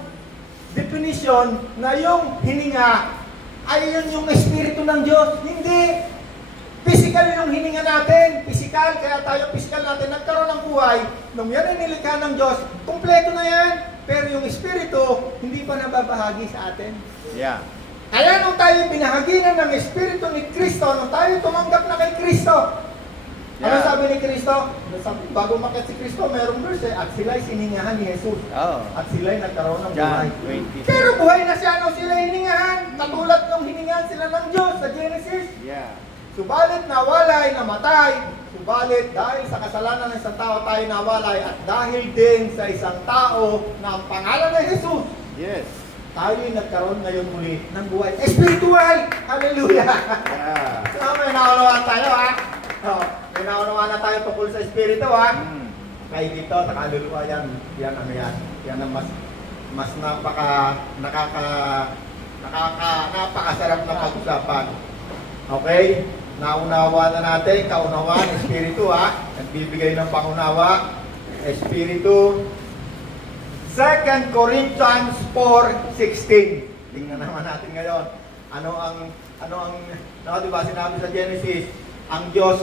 definition na yung hininga ay yun yung espiritu ng Diyos. Hindi. Physical yung hininga natin. Physical, kaya tayo physical natin nagkaroon ng buhay. Nung yan ay nilikha ng Diyos, kumpleto na yan. Pero yung espiritu, hindi pa nababahagi sa atin. Yeah. Kaya nung tayo binahaginan ng espiritu ni Kristo, nung tayo tumanggap na kay Kristo, ano Yeah. sabi ni Kristo? Bago umakyat si Kristo, mayroong verse eh, at sila'y siningahan ni Jesus. Oh. At sila'y nagkaroon ng John buhay. 20. Pero buhay na siya nung sila hiningahan. Katulad nung hiningahan sila ng Diyos sa Genesis. Yeah. Subalit nawalay, namatay. Subalit dahil sa kasalanan ng isang tao tayo nawalay at dahil din sa isang tao na ang pangalan ay Jesus, Yes. tayo'y nagkaroon ngayon muli ng buhay. Espiritual! Hallelujah! Yeah. So may naunawaan tayo ha. Oh, may naunawaan na tayo tungkol sa espiritu ha. Kaya dito sa kaluluwa yan. Yan ano yan. Yan ang mas napakasarap na pag-usapan. Okay? Naunawa na natin, kaunawaan, espiritu ha. Nagbibigay ng pangunawa, espiritu. 2 Corinthians 4:16. Tingnan naman natin ngayon. Di ba sinabi sa Genesis, ang Diyos,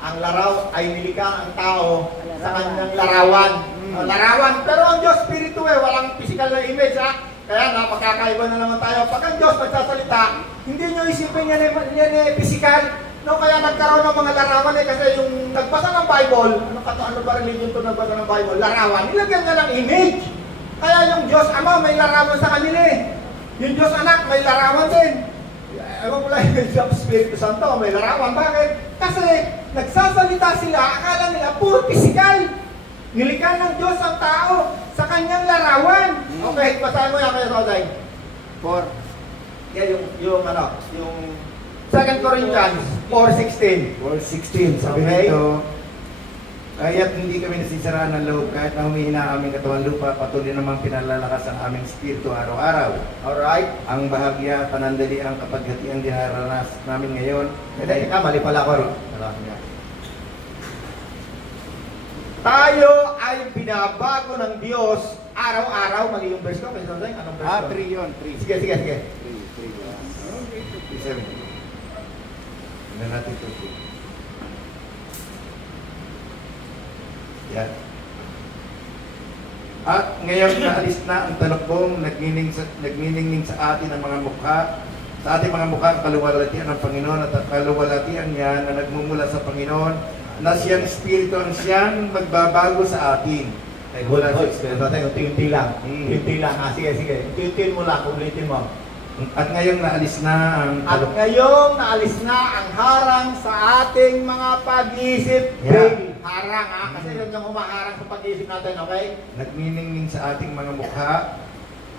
ang laraw ay nilikha ang tao sa kanyang larawan. Larawan. Pero ang Diyos, espiritu eh, walang physical na image ha. Kaya magkakaiba na naman tayo. Pag ang Diyos nagsasalita, hindi nyo isipin yan eh physical. No, kaya nagkaroon ng mga larawan eh, kasi yung nagbasa ng Bible, ano ba religion to nagbasa ng Bible? Larawan, nilagyan nga ng image. Kaya yung Diyos Ama may larawan sa kanila eh. Yung Diyos Anak may larawan din. Ewan ko lang yung Diyos Espiritu Santo may larawan. Bakit? Kasi nagsasalita sila, akala nila puro physical. Nilikha ng Diyos ang tao sa kanyang larawan. Okay, basahin mo yan kayo, Roday. 4. Yeah, yung 2 Corinthians 4:16. 4:16, sabi Okay. nito, kaya't hindi kami nasisiraan ng loob kahit na humihina ang aming katawan lupa, patuloy namang pinalalakas ang aming espiritu araw-araw. Alright? Ang bahagya, panandali ang kapaghatiang dinaranas namin ngayon. Hindi, mali pala ko rin. Tayo ay binabago ng Diyos araw-araw. Mali yung verse ko. Anong verse ko? 3 yun. 3. Sige. 3. Tingnan natin ito. Yan. At ngayon naalis na ang talukbong, nagniningning sa atin ang mga mukha, sa ating mga mukha ang kaluwalhatian ng Panginoon at ang kaluwalhatian niya na nagmumula sa Panginoon na siyang Espiritu ang siyang magbabago sa atin. Ay, wala sa Unti-unti lang. Unti lang. Sige. Unti-untiin mo lang. Ulitin mo. At ngayong naalis na ang At ngayong naalis na ang harang sa ating mga pag-iisip. Yeah. Harang ha. Kasi yun yung humaharang sa pag-iisip natin. Okay? nagniningning sa ating mga mukha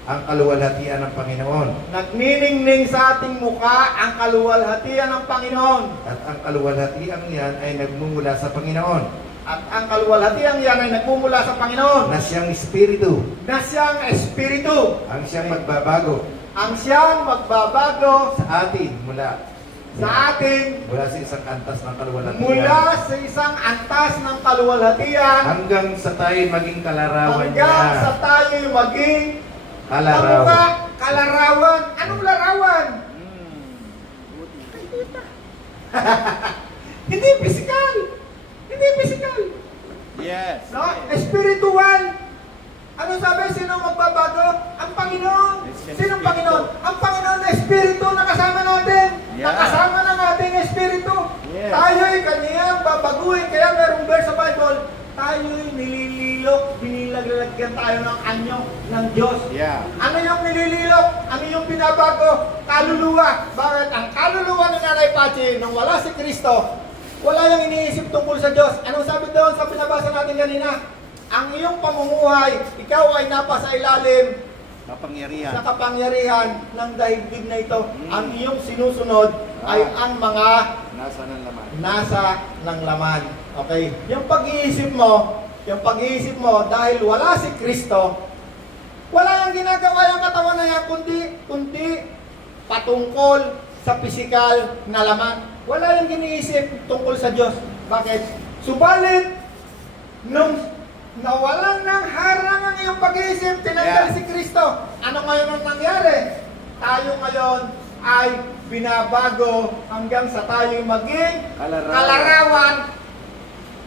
ang kaluwalhatian ng Panginoon. Nagniningning sa ating mukha ang kaluwalhatian ng Panginoon. At ang kaluwalhatian niyan ay nagmumula sa Panginoon. At ang kaluwalhatiang yan ay nagmumula sa Panginoon. na siyang Espiritu, Na siyang Espiritu. ang siyang magbabago Ang siyang magbabago sa atin mula sa atin sa isang antas ng kaluwalhatian mula sa isang antas ng kaluwalhatian hanggang sa tayo maging kalarawan hanggang sa niya. tayo'y maging Kalarawan. kamukha, kalarawan. Anong larawan? Hindi physical. Hindi physical. Yes. No? Spiritual. Ano sabi? Sino magbabago? Ang Panginoon. Sino ang Panginoon? Ang Panginoon na Espiritu na kasama natin. Yeah. Nakasama ng ating Espiritu. Yes. Tayo'y kaniyang babaguhin. Kaya merong verse sa Bible, tayo'y nilililok, binilagyan tayo ng anyo ng Diyos. Yeah. Ano yung nilililok? Ano yung binabago? Kaluluwa. Bakit? Ang kaluluwa ni Nanay Pachi, nung wala si Kristo, wala yung iniisip tungkol sa Diyos. Anong sabi doon sa pinabasa natin kanina? Ang iyong pamumuhay, ikaw ay napasa ilalim Kapangyarihan. sa kapangyarihan ng daigdig na ito. Ang iyong sinusunod ay ang mga Nasa ng laman. nasa ng laman. Okay? Yung pag-iisip mo, dahil wala si Kristo, wala yung ginagawa yung katawan na yan, kundi patungkol sa pisikal na laman. Wala yung giniisip tungkol sa Diyos. Bakit? Subalit, nung nawalan ng harang ang iyong pag-iisip, tinanggal si Kristo. Ano ngayon ang nangyari? Tayo ngayon ay binabago hanggang sa tayo'y maging kalarawan,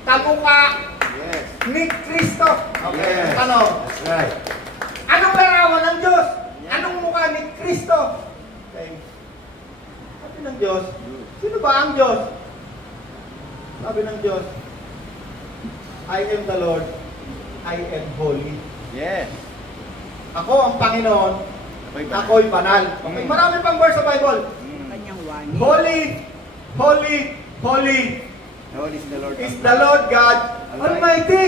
kamukha Yes. ni Kristo. Okay, Yes. ano? That's right. Anong larawan ng Diyos? Anong mukha ni Kristo? Okay. Sabi ng Diyos, sino ba ang Diyos? Sabi ng Diyos, I am the Lord, I am holy. Yes. Ako ang Panginoon, Ako'y banal. ako'y banal. Okay, marami pang verse sa Bible. Kanyang wani. Holy, holy, holy Holy is the Lord. is the Lord God Almighty.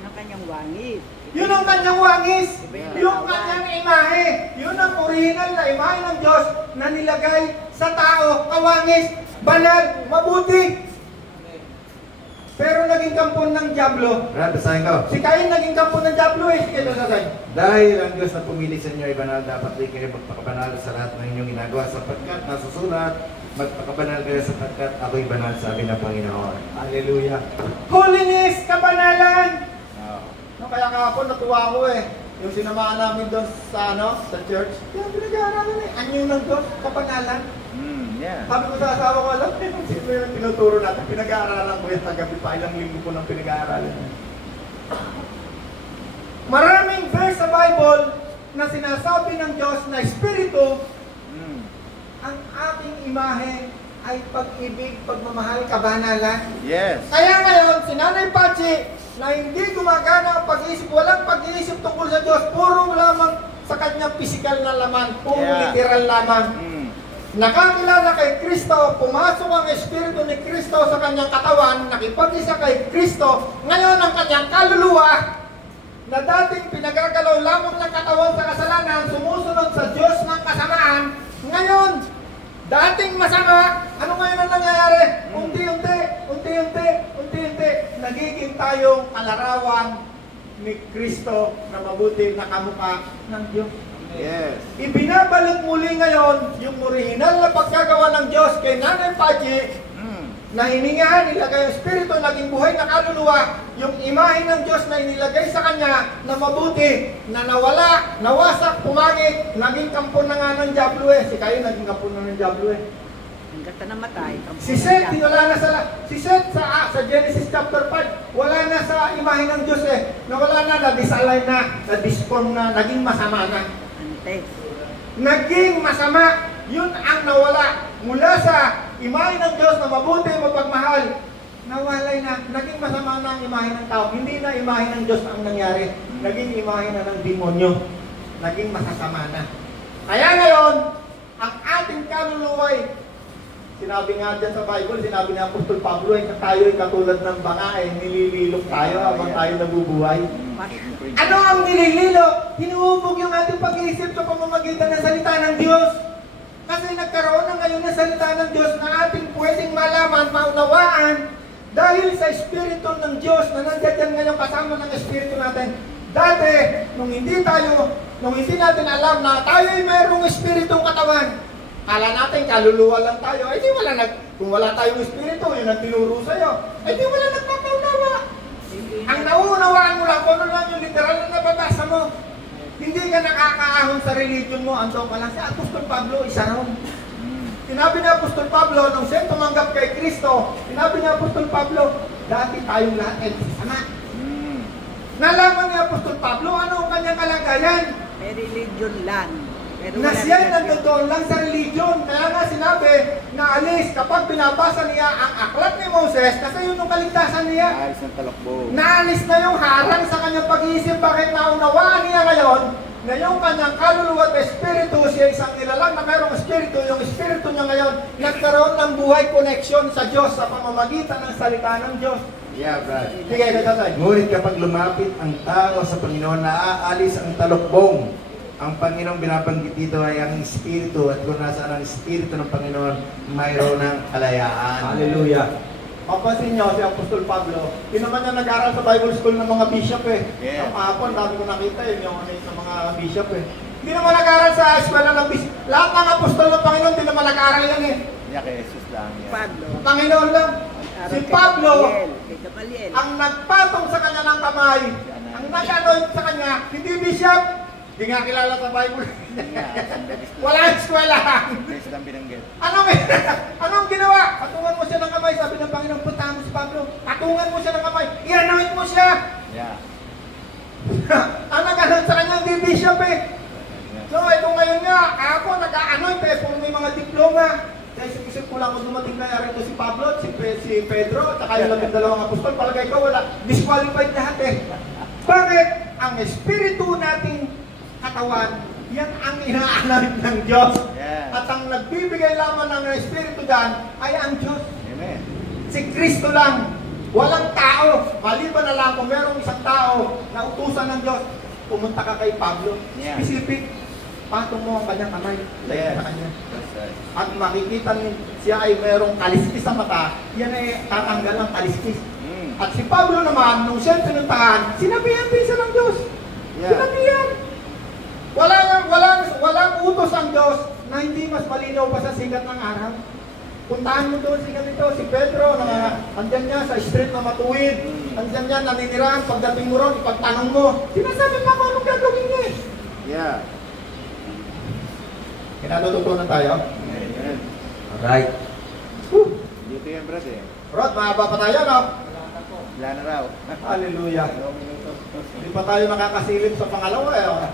Ang kanyang wangis. Yun ang kanyang wangis. Yeah. Yung kanyang imahe. Yun ang original na imahe ng Diyos na nilagay sa tao. Kawangis, banal, mabuti. Pero naging kampon ng Diablo. Brad, basahin ko. Si Cain naging kampon ng Diablo eh. Sige, basahin. Dahil ang Diyos na pumili sa inyo ay banal, dapat din kayo magpakabanal sa lahat ng inyong ginagawa sapagkat nasusulat, magpakabanal kayo sapagkat ako'y banal, sabi ng Panginoon. Hallelujah. Holiness, kabanalan. Oh. No, kaya kahapon natuwa ako eh. Yung sinamahan namin doon sa sa church. Kaya pinag-aaralan eh. Anyo ng Diyos, kabanalan. Yeah. Sabi ko sa asawa ko, alam mo yung sino yung tinuturo natin, pinag-aaralan ko yung tagabi pa, ilang linggo ko nang pinag-aaralan. Maraming verse sa Bible na sinasabi ng Diyos na Espiritu, ang ating imahe ay pag-ibig, pagmamahal, kabanalan. Yes. Kaya ngayon, si Nanay Pachi, na hindi gumagana ang pag-iisip, walang pag-iisip tungkol sa Diyos, puro lamang sa kanyang pisikal na laman, puro literal lamang. Nakakilala kay Kristo, pumasok ang Espiritu ni Kristo sa kanyang katawan, nakipag-isa kay Kristo, ngayon ang kanyang kaluluwa, na dating pinagagalaw lamang ng katawan sa kasalanan, sumusunod sa Diyos ng kasamaan, ngayon, dating masama, ano ngayon ang nangyayari? Unti-unti, nagiging tayong kalarawan ni Kristo na mabuti na kamukha ng Diyos. Yes. Ibinabalik muli ngayon yung original na pagkagawa ng Diyos kay Nanay Pachi na hiningahan, nilagay ang Espiritu, naging buhay na kaluluwa, yung imahe ng Diyos na inilagay sa kanya na mabuti, na nawala, nawasak, pumangit, naging kampon na nga ng Diablo eh. Si Cain naging kampon na ng Diablo eh. Hanggat na namatay. Si Seth, wala na si Seth sa Genesis chapter 5, wala na sa imahe ng Diyos eh. Nawala na, na-disalign na, na-disform na, naging masama na. Antes. Naging masama, yun ang nawala mula sa imahe ng Diyos na mabuti, mapagmahal. Nawalay na, naging masama na ang imahe ng tao. Hindi na imahe ng Diyos ang nangyari. Naging imahe na ng demonyo. Naging masasama na. Kaya ngayon, ang ating kaluluway, sinabi nga dyan sa Bible, sinabi ni Apostol Pablo, ay tayo ay katulad ng banga, nilililok tayo habang tayo nabubuhay. Ano ang nilililok? Hinuhubog yung ating pag-iisip sa pamamagitan ng salita ng Diyos. Kasi nagkaroon na ngayon ng salita ng Diyos na ating pwedeng malaman, maunawaan, Dahil sa Espiritu ng Diyos na nandiyan ngayon kasama ng Espiritu natin. Dati, nung hindi natin alam na tayo ay mayroong Espiritong katawan, kala natin kaluluwa lang tayo, ay di wala kung wala tayong Espiritu, yun ang tinuro sa'yo, ay di wala nagpapaunawa. Ang nauunawaan mo lang, kung ano lang yung literal na nababasa mo, hindi ka nakakaahon sa religion mo, andun ka lang. Si Apostol Pablo, isa raw. Sinabi ni Apostol Pablo, nung siya tumanggap kay Kristo, sinabi ni Apostol Pablo, dati tayong lahat ay sama. Nalaman ni Apostol Pablo, ano ang kanyang kalagayan? May religion lang. Pero Na wala siya rin nandoon lang sa religion. Kaya nga sinabi, na alis, kapag binabasa niya ang aklat ni Moses, kasi yun yung kaligtasan niya, Ayos ng talakbo. naalis na yung harang sa kanyang pag-iisip. Bakit naunawaan niya ngayon na yung kanyang kaluluwa at espiritu, siya isang nilalang na mayroong espiritu, yung espiritu niya ngayon nagkaroon ng buhay connection sa Diyos sa pamamagitan ng salita ng Diyos. Yeah, Brad. Sige, kasasay. Ngunit kapag lumapit ang tao sa Panginoon, naaalis ang talukbong. Ang Panginoong binabanggit dito ay ang Espiritu, at kung nasaan ang Espiritu ng Panginoon, mayroon ng kalayaan. Hallelujah. Mapansin niyo si Apostol Pablo, hindi naman niya nag-aral sa Bible School ng mga bishop eh. Yeah. Ang kahapon, dami ko nakita yun, yung sa mga bishop eh. Hindi naman nag-aral sa eskwela ng bishop. Lahat ng apostol ng Panginoon, hindi naman nag-aral yan eh. Yeah, kay Jesus lang. Yeah. Pablo. Panginoon lang. Si Pablo, Kay Gamaliel. ang nagpatong sa kanya ng kamay, ang nag-anoint sa kanya, hindi bishop, hindi nga kilala sa Bible. Wala eskwela. Yes, lang binanggit. Anong ginawa? Patungan mo siya ng kamay. Sabi ng Panginoon, puntahan mo si Pablo. Patungan mo siya ng kamay. I-anoint mo siya. Yeah. Ang nag-anoint sa kanya, hindi bishop eh. So, ito ngayon nga, ako nag-anoint eh, kung may mga diploma. Kaya isip ko lang kung dumating na rito si Pablo, si Pedro, at saka yung 12 apostol, palagay ko wala, disqualified lahat eh. Bakit? Ang espiritu nating katawan, yan ang ina-anoint ng Diyos. Yeah. At ang nagbibigay lamang ng espiritu dyan ay ang Diyos. Amen. Si Kristo lang. Walang tao. Maliban na lang kung merong isang tao na utusan ng Diyos, pumunta ka kay Pablo. Yeah. Specific. Patong mo ang kanyang kamay. Yes. Sa kanya. That's right. At makikita siya ay merong kaliskis sa mata, yan ay tatanggal ang kaliskis. At si Pablo naman, nung siya pinuntahan, sinabihan din siya ng Diyos. Yeah. Sinabihan. Walang utos ang Diyos na hindi mas malinaw pa sa sikat ng araw. Puntahan mo doon si ganito, si Pedro, na andyan niya sa street na matuwid, andyan niya naninirahan, pagdating mo ron, ipagtanong mo, sinasabi pa kung anong gagawin niya. Yeah. Kinatututunan tayo? Amen. Alright. Dito yan, Brad eh. Rod, mahaba pa tayo, no? Wala na raw. Hallelujah. 2 minutos. Hindi pa tayo nakakasilip sa pangalawa, eh. Oh.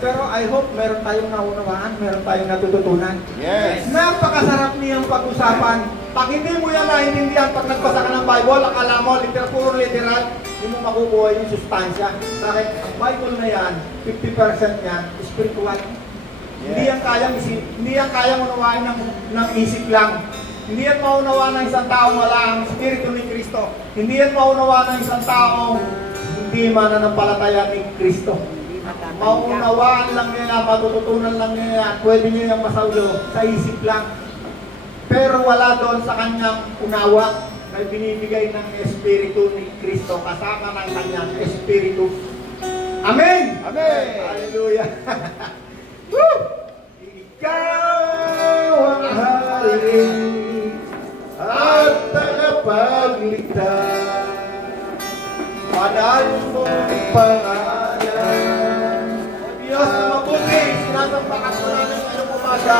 Pero I hope meron tayong naunawaan, meron tayong natututunan. Yes. Napakasarap niyang pag-usapan. Pag hindi mo yan naiintindihan, pag nagbasa ka ng Bible, akala mo, puro literal, hindi mo makukuha yung sustansya. Dahil ang Bible na yan, 50% yan, spiritual. Hindi yan kayang unawain ng isip lang. Hindi yan maunawaan ng isang tao wala ang Espiritu ni Kristo. Hindi yan maunawaan ng isang tao hindi mananampalataya ni Kristo. Maunawaan lang niya, matututunan lang niya, pwede niya yung masaulo sa isip lang. Pero wala doon sa kanyang unawa na binibigay ng Espiritu ni Kristo kasama ng kanyang Espiritu. Amen! Amen! Hallelujah! Woo! Ikaw ang hari at tagapagligtas, banal mong pangalan. O Diyos na mabuti, sinasampakan mo namin ngayong umaga